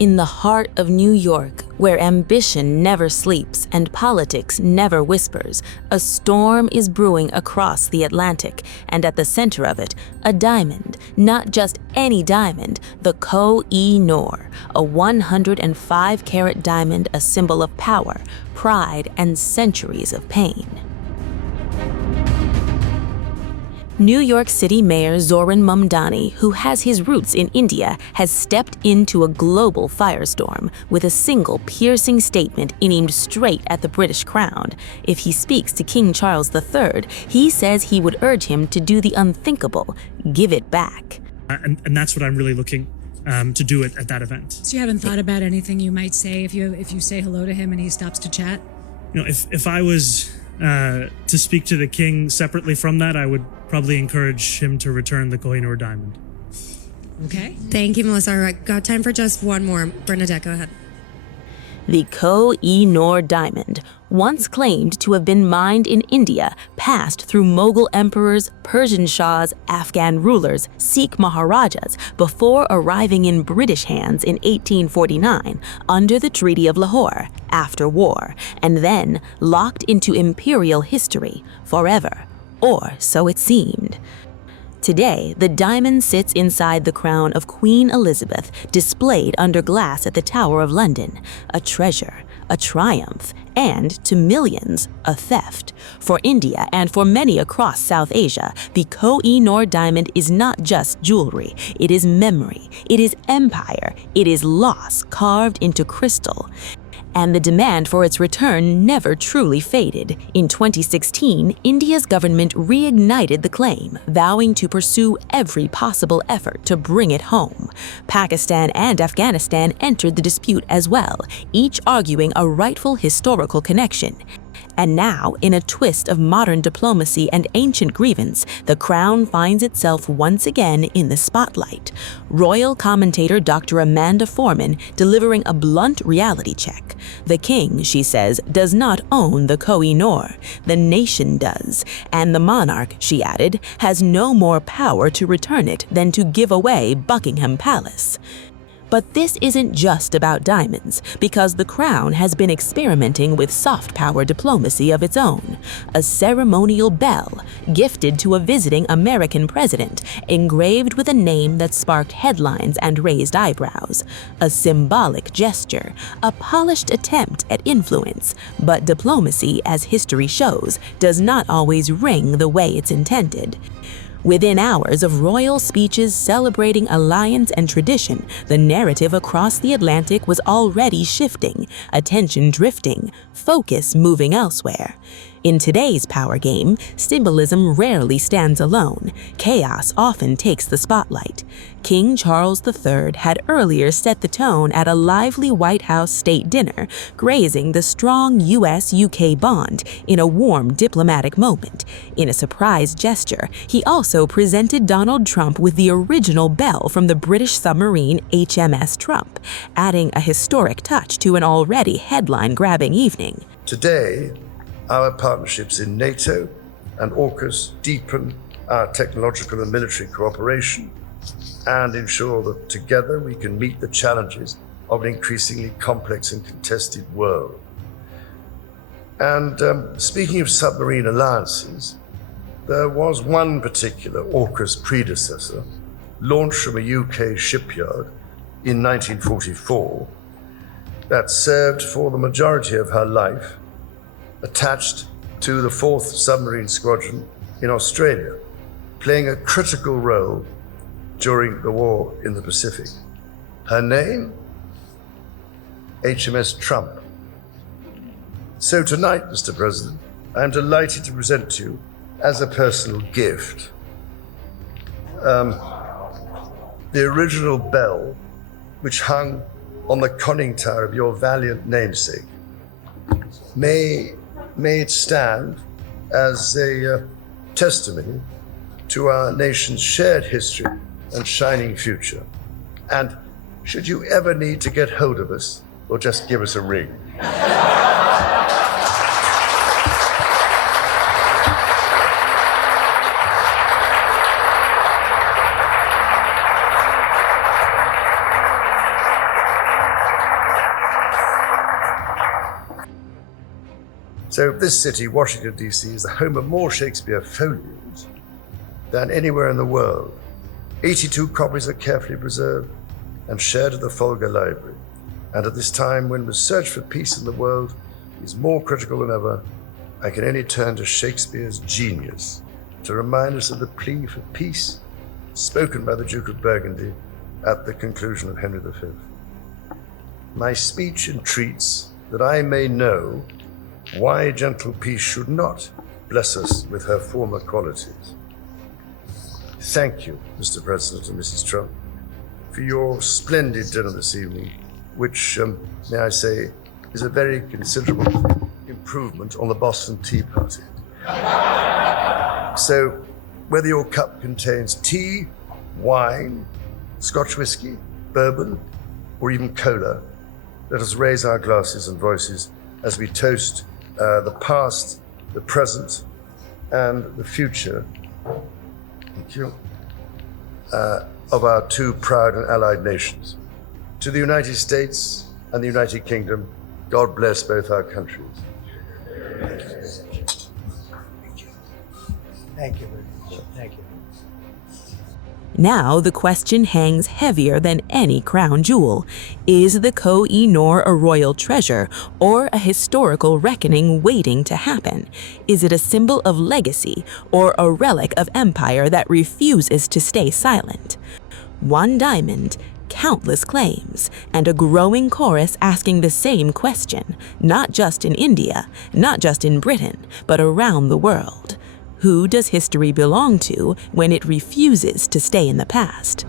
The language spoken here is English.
In the heart of New York, where ambition never sleeps and politics never whispers, a storm is brewing across the Atlantic, and at the center of it, a diamond, not just any diamond, the Koh-i-Noor, a 105-carat diamond, a symbol of power, pride, and centuries of pain. New York City Mayor Zohran Mamdani, who has his roots in India, has stepped into a global firestorm with a single piercing statement aimed straight at the British crown. If he speaks to King Charles III, he says he would urge him to do the unthinkable, give it back. And that's what I'm really looking to do at that event. So you haven't thought about anything you might say if you say hello to him and he stops to chat? You know, if I was to speak to the king separately from that, I would probably encourage him to return the Koh-i-Noor diamond. Okay. Thank you, Melissa. All right, got time for just one more. Bernadette, go ahead. The Koh-i-Noor diamond, once claimed to have been mined in India, passed through Mughal emperors, Persian shahs, Afghan rulers, Sikh maharajas, before arriving in British hands in 1849 under the Treaty of Lahore, after war, and then locked into imperial history forever, or so it seemed. Today, the diamond sits inside the crown of Queen Elizabeth, displayed under glass at the Tower of London, a treasure, a triumph, and, to millions, a theft. For India and for many across South Asia, the Koh-i-Noor diamond is not just jewelry, it is memory, it is empire, it is loss carved into crystal. And the demand for its return never truly faded. In 2016, India's government reignited the claim, vowing to pursue every possible effort to bring it home. Pakistan and Afghanistan entered the dispute as well, each arguing a rightful historical connection. And now, in a twist of modern diplomacy and ancient grievance, the crown finds itself once again in the spotlight. Royal commentator Dr. Amanda Foreman delivering a blunt reality check. The king, she says, does not own the Koh-i-Noor. The nation does. And the monarch, she added, has no more power to return it than to give away Buckingham Palace. But this isn't just about diamonds, because the crown has been experimenting with soft power diplomacy of its own. A ceremonial bell, gifted to a visiting American president, engraved with a name that sparked headlines and raised eyebrows. A symbolic gesture, a polished attempt at influence. But diplomacy, as history shows, does not always ring the way it's intended. Within hours of royal speeches celebrating alliance and tradition, the narrative across the Atlantic was already shifting, attention drifting, focus moving elsewhere. In today's power game, symbolism rarely stands alone. Chaos often takes the spotlight. King Charles III had earlier set the tone at a lively White House state dinner, grazing the strong US-UK bond in a warm diplomatic moment. In a surprise gesture, he also presented Donald Trump with the original bell from the British submarine HMS Trump, adding a historic touch to an already headline-grabbing evening. Today, our partnerships in NATO and AUKUS deepen our technological and military cooperation and ensure that together we can meet the challenges of an increasingly complex and contested world. And speaking of submarine alliances, there was one particular AUKUS predecessor launched from a UK shipyard in 1944 that served for the majority of her life attached to the 4th Submarine Squadron in Australia, playing a critical role during the war in the Pacific. Her name? HMS Trump. So tonight, Mr. President, I'm delighted to present to you, as a personal gift, the original bell which hung on the conning tower of your valiant namesake. May it stand as a testimony to our nation's shared history and shining future. And should you ever need to get hold of us, or just give us a ring. So this city, Washington, D.C., is the home of more Shakespeare folios than anywhere in the world. 82 copies are carefully preserved and shared at the Folger Library. And at this time, when the search for peace in the world is more critical than ever, I can only turn to Shakespeare's genius to remind us of the plea for peace spoken by the Duke of Burgundy at the conclusion of Henry V. My speech entreats that I may know why gentle peace should not bless us with her former qualities. Thank you, Mr. President and Mrs. Trump, for your splendid dinner this evening, which, may I say, is a very considerable improvement on the Boston Tea Party. So, whether your cup contains tea, wine, Scotch whiskey, bourbon, or even cola, let us raise our glasses and voices as we toast the past, the present, and the future, thank you, of our two proud and allied nations. To the United States and the United Kingdom, God bless both our countries. Thank you very much. Thank you. Now the question hangs heavier than any crown jewel. Is the Koh-i-Noor a royal treasure or a historical reckoning waiting to happen? Is it a symbol of legacy or a relic of empire that refuses to stay silent? One diamond, countless claims, and a growing chorus asking the same question, not just in India, not just in Britain, but around the world. Who does history belong to when it refuses to stay in the past?